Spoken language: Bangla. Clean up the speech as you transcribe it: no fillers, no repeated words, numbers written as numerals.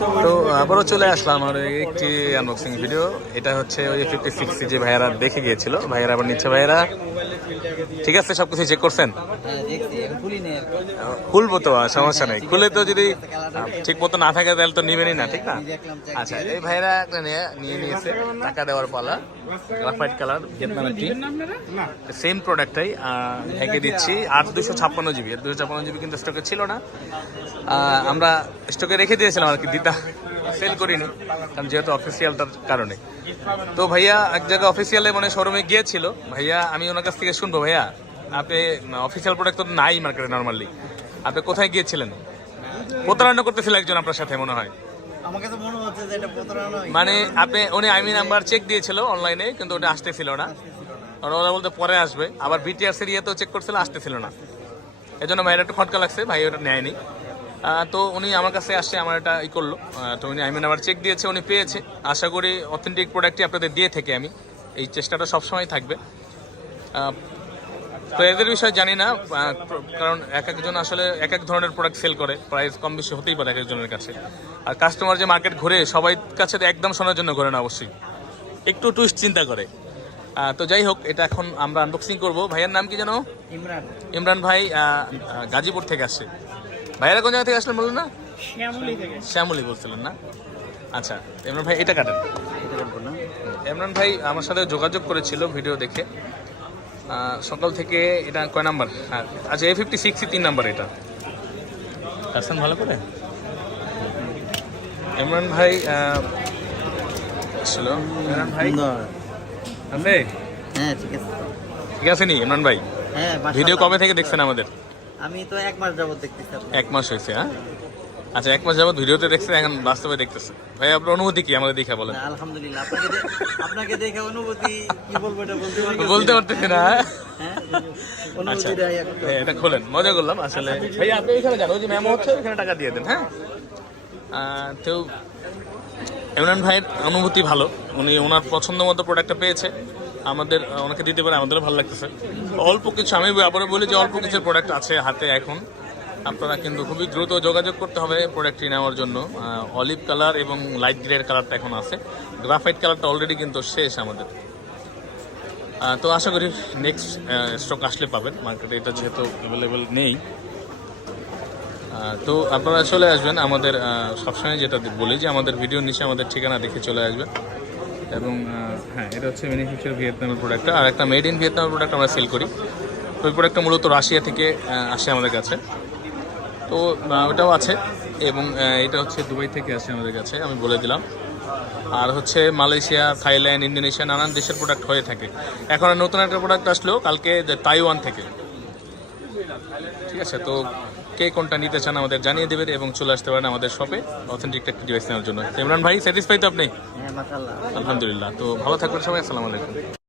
তো আবারও চলে আসলাম আর একটি আনবক্সিং ভিডিও। এটা হচ্ছে ওই 56 যে ভাইয়ারা দেখে গিয়েছিল, ভাইয়ারা আবার নিচ্ছে। ভাইয়ারা ঠিক আছে, সবকিছু চেক করছেন? খুলবো তো, সমস্যা নেই। খুলে তো যদি ঠিক মতো না থাকে তাহলে তো নিবেনই না, ঠিক না? আচ্ছা, এই ভাইরা একটা নিয়ে নিয়েছে, টাকা দেওয়ার পালা। গ্রাফাইট কালার, ভিয়েতনামের টি, সেম প্রোডাক্টটাই হেঁকে দিচ্ছি। 8 256 জিবি, 256 জিবি কিন্তু স্টকে ছিল না, আমরা স্টকে রেখে দিয়েছিলাম আর কি, দিতা সেল করিনি কারণ যেহেতু অফিসিয়ালটার কারণে। তো ভাইয়া এক জায়গায় অফিসিয়ালে মানে শোরুমে গিয়েছিল। ভাইয়া আমি ওনার কাছ থেকে শুনবো, ভাইয়া আপনি অফিসিয়াল প্রোডাক্ট তো নাই মার্কেটে নর্মালি, আপনি কোথায় গিয়েছিলেন? প্রতারণা করতেছিল একজন আপনার সাথে মনে হয়। আমাকে তো মনে হচ্ছে যে এটা প্রতারণা। মানে আপনি উনি আইমি নাম্বার চেক দিয়েছিল অনলাইনে, কিন্তু ওটা আসতেছিল না। ওরা বলতে পরে আসবে, আবার বিটিআর সিরিয়াতেও চেক করছিল, আসতেছিল না। এজন্য ভাইয়ের একটু খটকা লাগছে, ভাই ওটা নেয়নি। তো উনি আমার কাছে আসছে, আমার এটা ই করলো। তো উনি আইমি নাম্বার চেক দিয়েছে, উনি পেয়েছে। আশা করি অথেন্টিক প্রোডাক্টই আপনাদের দিয়ে থেকে আমি, এই চেষ্টাটা সবসময় থাকবে। তো এদের বিষয়ে জানি না, কারণ এক একজন আসলে এক এক ধরনের প্রোডাক্ট সেল করে, প্রাইস কম বেশি হতেই পারে এক একজনের কাছে। আর কাস্টমার যে মার্কেট ঘুরে, সবাই কাছে একদম শোনার জন্য ঘুরে না, অবশ্যই একটু টুইস্ট চিন্তা করে। তো যাই হোক, এটা এখন আমরা আনবক্সিং করব। ভাইয়ের নাম কি জানো? ইমরান। ইমরান ভাই গাজীপুর থেকে আসছে। ভাইয়েরা কোন জায়গা থেকে আসলেন বলুন না? শ্যামলী থেকে। শ্যামলী বলছিলেন না? আচ্ছা ইমরান ভাই, এটা কাটেন। ইমরান ভাই আমার সাথে যোগাযোগ করেছিল ভিডিও দেখে, সকাল থেকে। এটা কয় নাম্বার? হ্যাঁ, আচ্ছা A56 3 নাম্বার। এটা আসছেন ভালো করে। ইমরান ভাই আসলো। ইমরান ভাই আছে? হ্যাঁ ঠিক আছে। ঠিক আছে নি ইমরান ভাই? হ্যাঁ। ভিডিও কবে থেকে দেখছেন আমাদের? আমি তো 1 মাস যাবত দেখতেছি। 1 মাস হয়েছে? হ্যাঁ, আচ্ছা 1 মাস যাবত ভিডিওতে দেখছেন, এখন বাস্তবে দেখতেছে। ভাই আপনার অনুভূতি কি আমাদের দেখে বলেন? আলহামদুলিল্লাহ, আপনাকে দেখে অনুভূতি কি বলবো এটা বলতে পারতেছি না। আচ্ছা অনুভূতি এটা খোলেন, মজা করলাম আসলে। ভাই আপনি এখানে যান, ওই যে ম্যাম হচ্ছে এখানে টাকা দিয়ে দেন। হ্যাঁ, তো ইমরান ভাইয়ের অনুভূতি ভালো, উনি ওনার পছন্দ মতো প্রোডাক্টটা পেয়েছে, আমাদের ওনাকে দিতে পারে, আমাদেরও ভালো লাগতেছে। অল্প কিছু, আমি আবারও বলি যে অল্প কিছু প্রোডাক্ট আছে হাতে এখন। আপনারা কিন্তু খুবই দ্রুত যোগাযোগ করতে হবে প্রোডাক্টটি নেওয়ার জন্য। অলিভ কালার এবং লাইট গ্রের কালারটা এখন আছে, গ্রাফাইট কালারটা অলরেডি কিন্তু শেষ আমাদের। তো আশা করি নেক্সট স্টক আসলে পাবেন মার্কেটে, এটা যেহেতু অ্যাভেলেবেল নেই। তো আপনারা চলে আসবেন আমাদের, সবসময় যেটা বলি যে আমাদের ভিডিওর নিচে আমাদের ঠিকানা দেখে চলে আসবেন। এবং হ্যাঁ, এটা হচ্ছে ম্যানুফ্যাকচার ভিয়েতনামের প্রোডাক্টটা, আর একটা মেড ইন ভিয়েতনামের প্রোডাক্ট আমরা সেল করি। তো ওই প্রোডাক্টটা মূলত রাশিয়া থেকে আসে আমাদের কাছে, তো ওটাও আছে। এবং এটা হচ্ছে দুবাই থেকে আসে আমাদের কাছে, আমি বলে দিলাম। আর হচ্ছে মালয়েশিয়া, থাইল্যান্ড, ইন্দোনেশিয়া, নানান দেশের প্রোডাক্ট হয়ে থাকে। এখন নতুন একটা প্রোডাক্ট আসলো কালকে তাইওয়ান থেকে। ঠিক আছে, তো কে কোনটা নিতে চান আমাদের জানিয়ে দেবেন এবং চলে আসতে পারেন আমাদের শপে অথেন্টিক একটা ডিভাইস নেওয়ার জন্য। ইমরান ভাই স্যাটিসফাই তো আপনি? হ্যাঁ মাশাআল্লাহ, আলহামদুলিল্লাহ। তো ভালো থাকবেন সবাই, আসসালামু আলাইকুম।